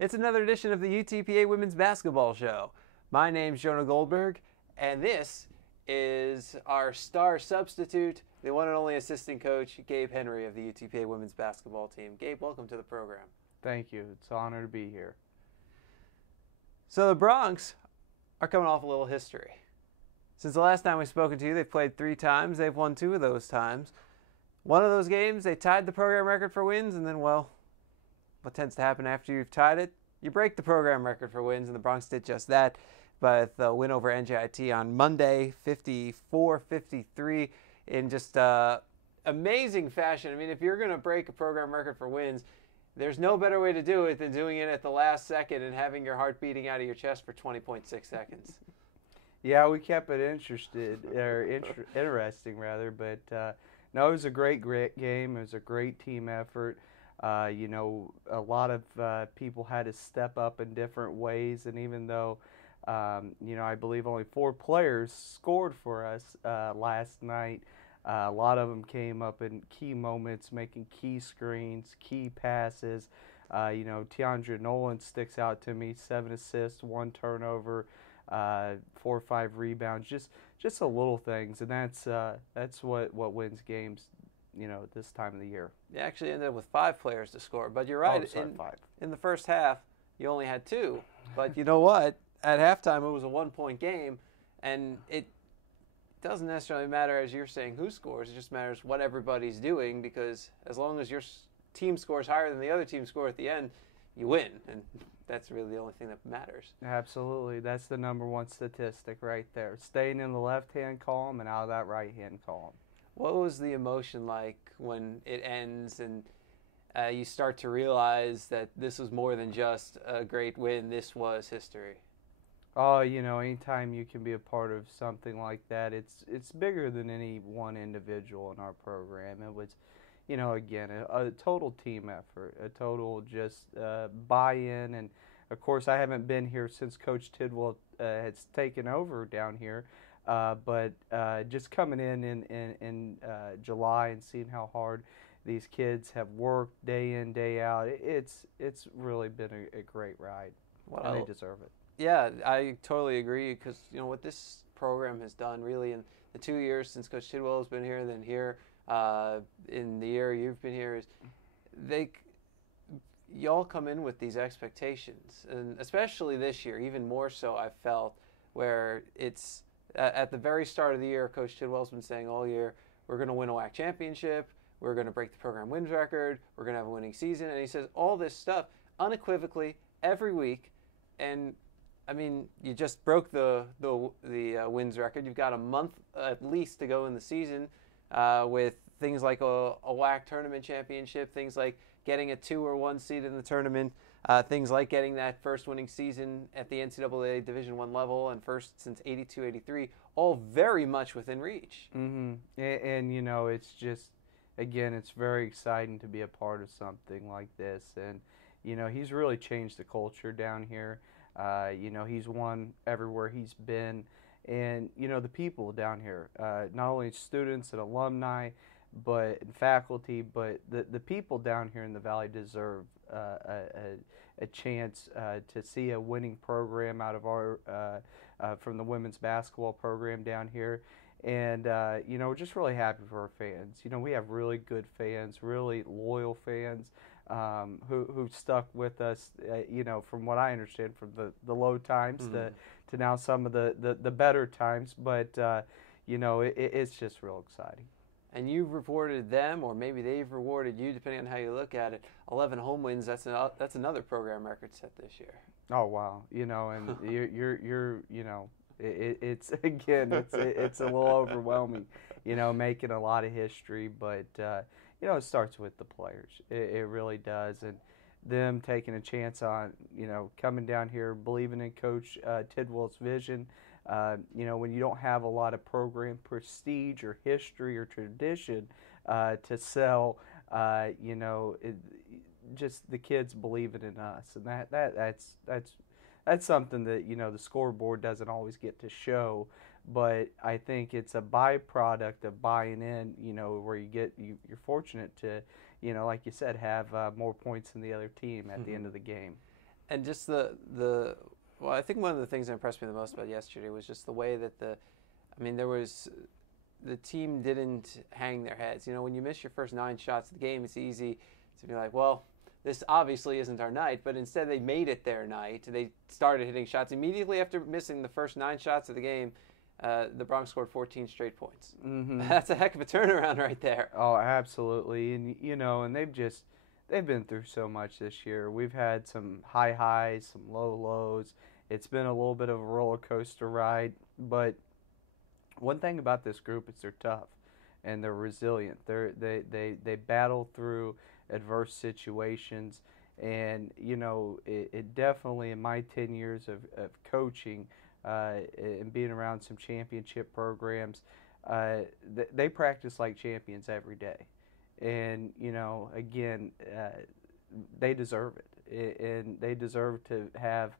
It's another edition of the UTPA Women's Basketball Show. My name's Jonah Goldberg, and this is our star substitute, the one and only assistant coach, Gabe Henry of the UTPA Women's Basketball team. Gabe, welcome to the program. Thank you. It's an honor to be here. So the Bronx are coming off a little history. Since the last time we've spoken to you, they've played 3 times. They've won 2 of those times. One of those games, they tied the program record for wins, and then, well, what tends to happen after you've tied it? You break the program record for wins, and the Bronx did just that with the win over NJIT on Monday, 54-53, in just amazing fashion. I mean, if you're going to break a program record for wins, there's no better way to do it than doing it at the last second and having your heart beating out of your chest for 20.6 seconds. Yeah, we kept it interesting, but no, it was a great game. It was a great team effort. You know, a lot of people had to step up in different ways, and even though, you know, I believe only 4 players scored for us last night, a lot of them came up in key moments, making key screens, key passes. You know, Tiandra Nolan sticks out to me, 7 assists, 1 turnover, 4 or 5 rebounds, just the little things, and that's what wins games, you know, this time of the year. You actually ended up with 5 players to score, but you're right. Oh, sorry, 5. In the first half, you only had 2, but you know what? At halftime, it was a 1-point game, and it doesn't necessarily matter, as you're saying, who scores. It just matters what everybody's doing, because as long as your team scores higher than the other team score at the end, you win, and that's really the only thing that matters. Absolutely. That's the #1 statistic right there. Staying in the left-hand column and out of that right-hand column. What was the emotion like when it ends and you start to realize that this was more than just a great win, this was history? Oh, you know, anytime you can be a part of something like that, it's bigger than any one individual in our program. It was, you know, again, a total team effort, a total just buy-in. And, of course, I haven't been here since Coach Tidwell has taken over down here. But just coming in July and seeing how hard these kids have worked day in, day out, it's really been a great ride, and they deserve it. Yeah, I totally agree, because, you know, what this program has done really in the 2 years since Coach Tidwell has been here, and then here in the year you've been here, is y'all come in with these expectations, and especially this year, even more so I felt, where it's at the very start of the year, Coach Tidwell's been saying all year, we're going to win a WAC championship, we're going to break the program wins record, we're going to have a winning season, and he says all this stuff unequivocally every week. And I mean, you just broke the wins record. You've got a month at least to go in the season with things like a WAC tournament championship, things like getting a 2 or 1 seed in the tournament, things like getting that first winning season at the NCAA Division I level, and first since 82-83, all very much within reach. Mm-hmm. And, you know, it's just, again, it's very exciting to be a part of something like this. And, you know, he's really changed the culture down here. You know, he's won everywhere he's been. And, you know, the people down here, not only students and alumni, but and faculty, but the people down here in the Valley deserve a chance to see a winning program out of our from the women's basketball program down here. And, you know, we're just really happy for our fans. You know, we have really good fans, really loyal fans who've stuck with us, you know, from what I understand, from the low times to now some of the better times. But, you know, it's just real exciting. And you've rewarded them, or maybe they've rewarded you, depending on how you look at it. 11 home wins, that's another program record set this year. Oh, wow. You know, and you're you know, it's again, it's a little overwhelming, you know, making a lot of history. But, you know, it starts with the players. It really does. And them taking a chance on, you know, coming down here, believing in Coach Tidwell's vision. You know, when you don't have a lot of program prestige or history or tradition to sell, you know, just the kids believing in us, and that's something that, you know, the scoreboard doesn't always get to show. But I think it's a byproduct of buying in, you know, where you're fortunate to, you know, like you said, have more points than the other team at the end of the game. And just well, I think one of the things that impressed me the most about yesterday was just the way that the team didn't hang their heads. When you miss your first 9 shots of the game, it's easy to be like, well, this obviously isn't our night. But instead, they made it their night. They started hitting shots immediately after missing the first 9 shots of the game. The Bronx scored 14 straight points. Mm-hmm. That's a heck of a turnaround right there. Oh, absolutely. And and they've been through so much this year. We've had some high highs, some low lows. It's been a little bit of a roller coaster ride, but one thing about this group is they're tough and they're resilient. They battle through adverse situations, and it definitely, in my 10 years of coaching and being around some championship programs, they practice like champions every day. And again, they deserve it, and they deserve to have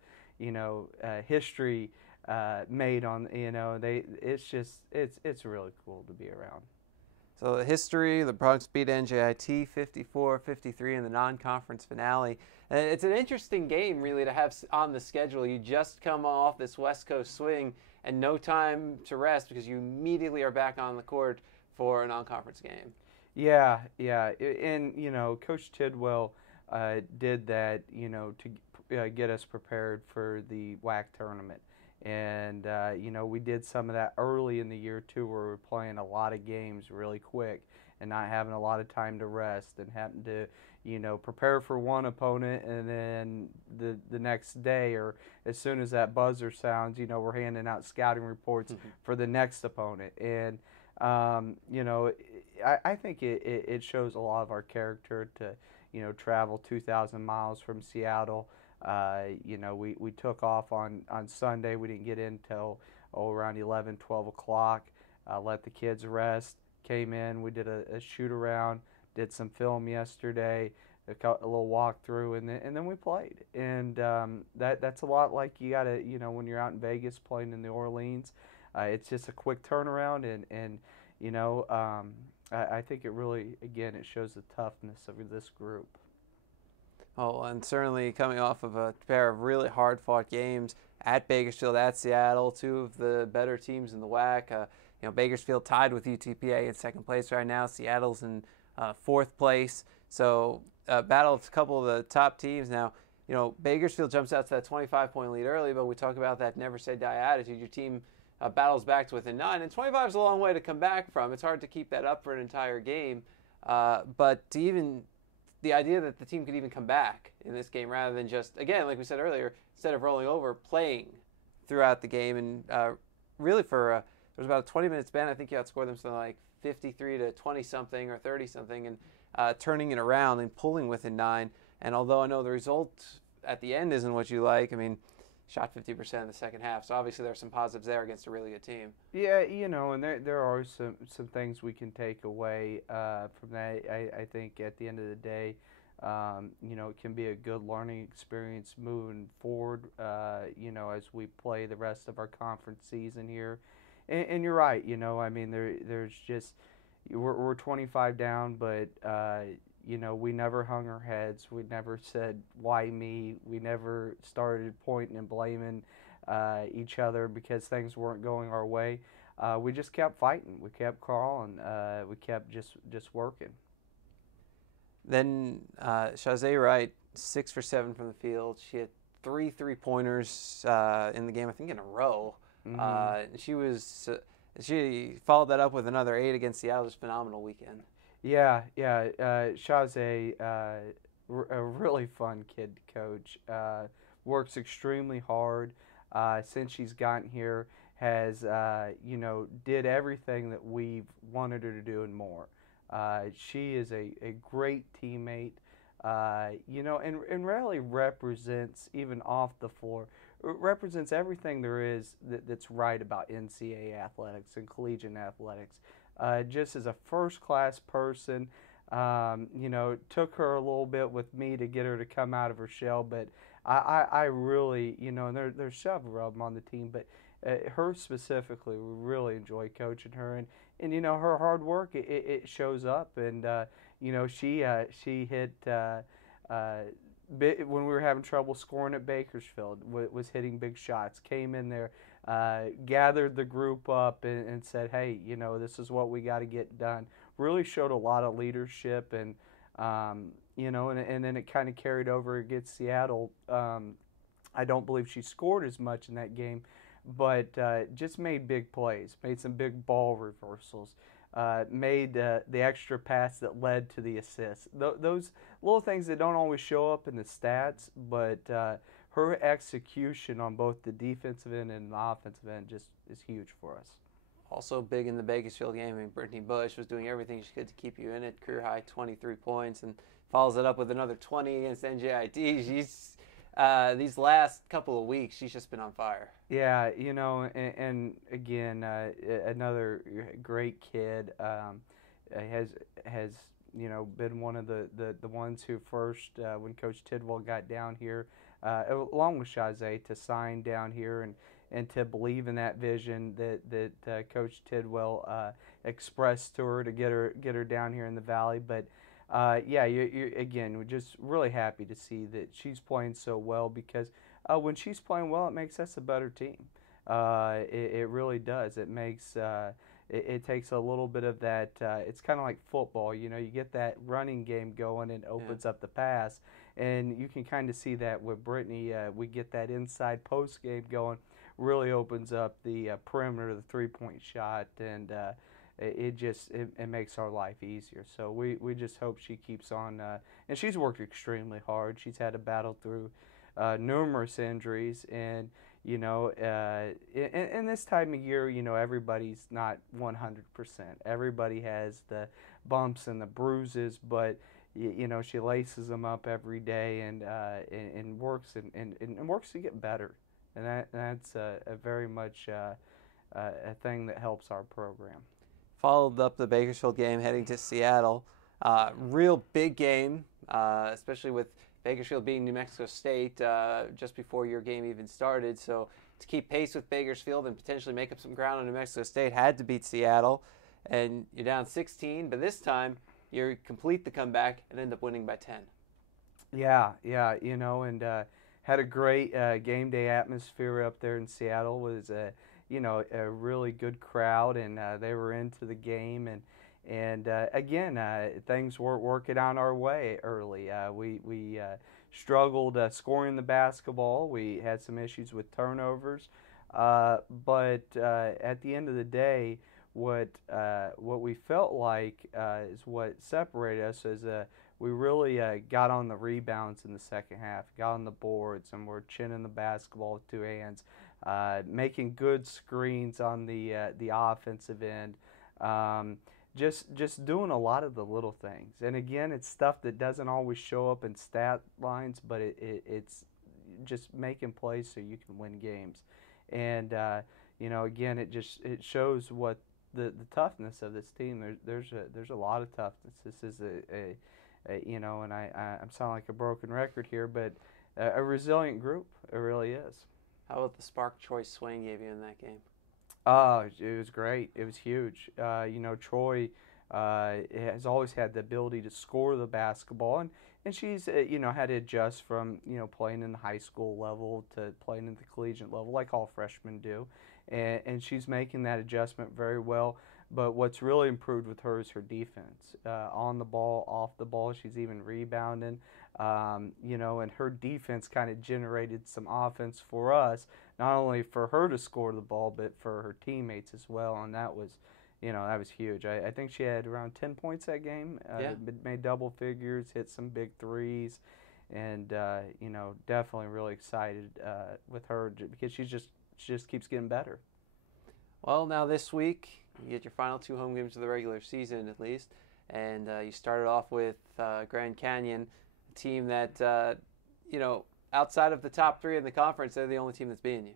history made on. It's really cool to be around. So the history, the Bronx beat NJIT 54-53 in the non-conference finale. It's an interesting game, really, to have on the schedule. You just come off this West Coast swing and no time to rest because you immediately are back on the court for a non-conference game. Yeah, and Coach Tidwell did that, to get us prepared for the WAC tournament, and we did some of that early in the year too, where we're playing a lot of games really quick and not having a lot of time to rest and having to prepare for one opponent, and then the next day or as soon as that buzzer sounds, we're handing out scouting reports for the next opponent. And I think it shows a lot of our character to travel 2,000 miles from Seattle. We took off on Sunday. We didn't get in until around 11, 12 o'clock. Let the kids rest. Came in. We did a shoot around. Did some film yesterday. A little walkthrough, and then we played. And that's a lot like you gotta when you're out in Vegas playing in New Orleans. It's just a quick turnaround, and I think it really, again, it shows the toughness of this group. Oh, and certainly coming off of a pair of really hard-fought games at Bakersfield, at Seattle, 2 of the better teams in the WAC. Bakersfield tied with UTPA in 2nd place right now. Seattle's in 4th place. So battle of a couple of the top teams. Now, Bakersfield jumps out to that 25-point lead early, but we talk about that never say die attitude. Your team battles back to within 9, and 25 is a long way to come back from. It's hard to keep that up for an entire game, but the idea that the team could even come back in this game rather than just, again, like we said earlier, instead of rolling over, playing throughout the game, and really there was about a 20-minute span. I think you outscored them something like 53 to 20-something or 30-something, and turning it around and pulling within 9. And although I know the result at the end isn't what you like, shot 50% in the second half. So obviously there's some positives there against a really good team. Yeah, and there are some things we can take away from that. I think at the end of the day, it can be a good learning experience moving forward, as we play the rest of our conference season here. And you're right, there's just, we're 25 down, but we never hung our heads. We never said, why me? We never started pointing and blaming each other because things weren't going our way. We just kept fighting. We kept crawling. We kept just working. Then Shazay Wright, 6 for 7 from the field. She had 3 3-pointers in the game, I think in a row. Mm-hmm. She followed that up with another 8 against Seattle. Just phenomenal weekend. Yeah. Shazay, a really fun kid to coach. Works extremely hard since she's gotten here. Has did everything that we've wanted her to do and more. She is a great teammate. And really represents, even off the floor, represents everything there is that's right about NCAA athletics and collegiate athletics. Just as a first-class person, took her a little bit with me to get her to come out of her shell, but I really, and there's several of them on the team, but her specifically, we really enjoy coaching her, and her hard work, it shows up, and she hit when we were having trouble scoring at Bakersfield, was hitting big shots, came in there, gathered the group up and said, hey, this is what we got to get done. Really showed a lot of leadership, and and then it kind of carried over against Seattle. I don't believe she scored as much in that game, but just made big plays, made some big ball reversals, made the extra pass that led to the assist. Those little things that don't always show up in the stats, but her execution on both the defensive end and the offensive end just is huge for us. Also big in the Bakersfield game, I mean, Brittany Bush was doing everything she could to keep you in it. Career high 23 points, and follows it up with another 20 against NJIT. She's these last couple of weeks, she's just been on fire. Yeah, and again, another great kid, has been one of the ones who first, when Coach Tidwell got down here, along with Chazé, to sign down here and to believe in that vision that Coach Tidwell expressed to her to get her down here in the Valley. But again, we're just really happy to see that she's playing so well, because when she's playing well, it makes us a better team. It really does. It makes it takes a little bit of that. It's kind of like football. You get that running game going and opens up the pass, and you can kind of see that with Brittany. We get that inside post game going, really opens up the perimeter, the three-point shot, and it makes our life easier. So we just hope she keeps on, and she's worked extremely hard. She's had to battle through numerous injuries, and in this time of year, everybody's not 100%. Everybody has the bumps and the bruises, but she laces them up every day and works and works to get better, and that's a very much a thing that helps our program. Followed up the Bakersfield game, heading to Seattle. Real big game, especially with Bakersfield being New Mexico State just before your game even started. So to keep pace with Bakersfield and potentially make up some ground on New Mexico State, had to beat Seattle. And you're down 16, but this time you complete the comeback and end up winning by 10. Yeah, and had a great game day atmosphere up there in Seattle. Was a really good crowd, and they were into the game, and again, things weren't working out our way early. We struggled scoring the basketball. We had some issues with turnovers, but at the end of the day, what we felt like is what separated us is we really got on the rebounds in the second half, got on the boards, and we're chinning the basketball with two hands, making good screens on the offensive end. Just doing a lot of the little things. And again, it's stuff that doesn't always show up in stat lines, but it's just making plays so you can win games. And again, it shows what the toughness of this team. There's a lot of toughness. This is and I'm sounding like a broken record here, but a resilient group. It really is. How about the spark Troy Swain gave you in that game? Oh, it was great. It was huge. Troy has always had the ability to score the basketball, and she's had to adjust from playing in the high school level to playing in the collegiate level, like all freshmen do, and she's making that adjustment very well. But what's really improved with her is her defense, on the ball, off the ball. She's even rebounding. And her defense kind of generated some offense for us, not only for her to score the ball, but for her teammates as well, and that was huge. I think she had around 10 points that game, made double figures, hit some big threes, and, definitely really excited with her because she just keeps getting better. Well, now this week, you get your final two home games of the regular season at least, and you started off with Grand Canyon, team that, outside of the top three in the conference, they're the only team that's beating you.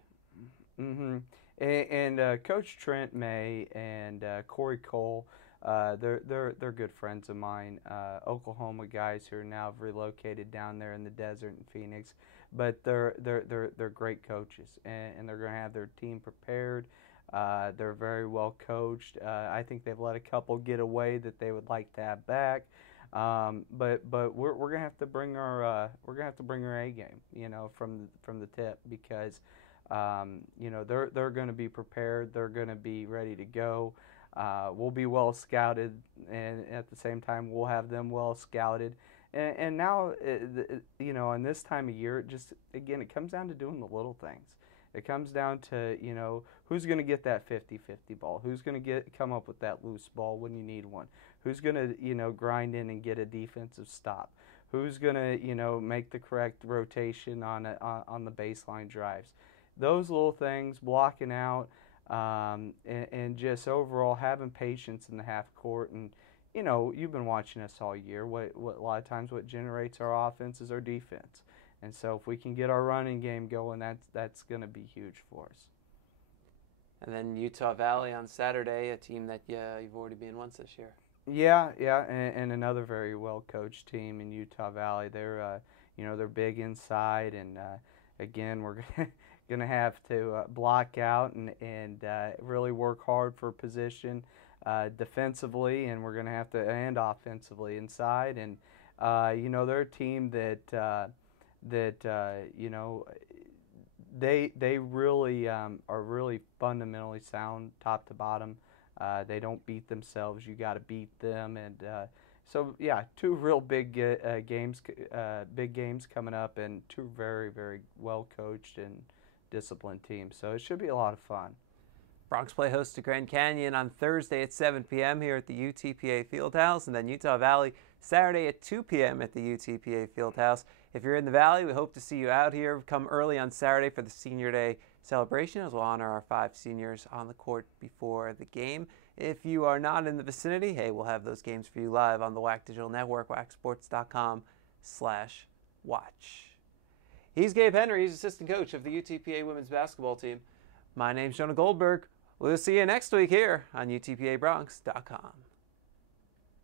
Mm-hmm. And Coach Trent May and Corey Cole, they're good friends of mine. Oklahoma guys who are now relocated down there in the desert in Phoenix, but they're great coaches, and they're going to have their team prepared. They're very well coached. I think they've let a couple get away that they would like to have back. But we're gonna have to bring our A game, from the tip, because they're going to be prepared. They're going to be ready to go. We'll be well scouted, and at the same time, we'll have them well scouted. And now, in this time of year, it comes down to doing the little things. It comes down to, who's going to get that 50-50 ball? Who's going to come up with that loose ball when you need one? Who's going to, grind in and get a defensive stop? Who's going to, make the correct rotation on the baseline drives? Those little things, blocking out, and just overall having patience in the half court. And, you've been watching us all year. What a lot of times what generates our offense is our defense. And so if we can get our running game going, that's going to be huge for us. And then Utah Valley on Saturday, a team that you've already been once this year. Yeah, and another very well coached team in Utah Valley. They're they're big inside, and again, we're going to have to block out and really work hard for position defensively, and we're going to have to, and offensively inside. And they're a team that they really are really fundamentally sound top to bottom. They don't beat themselves. You got to beat them. And so yeah, two real big games coming up, and two very, very well coached and disciplined teams. So it should be a lot of fun. Bronx play host to Grand Canyon on Thursday at 7 p.m. here at the UTPA Fieldhouse, and then Utah Valley Saturday at 2 p.m. at the UTPA Fieldhouse. If you're in the Valley, we hope to see you out here. Come early on Saturday for the Senior Day celebration, as we'll honor our 5 seniors on the court before the game. If you are not in the vicinity, hey, we'll have those games for you live on the WAC Digital Network, wacsports.com/watch. He's Gabe Henry. He's assistant coach of the UTPA women's basketball team. My name's Jonah Goldberg. We'll see you next week here on UTPABronx.com.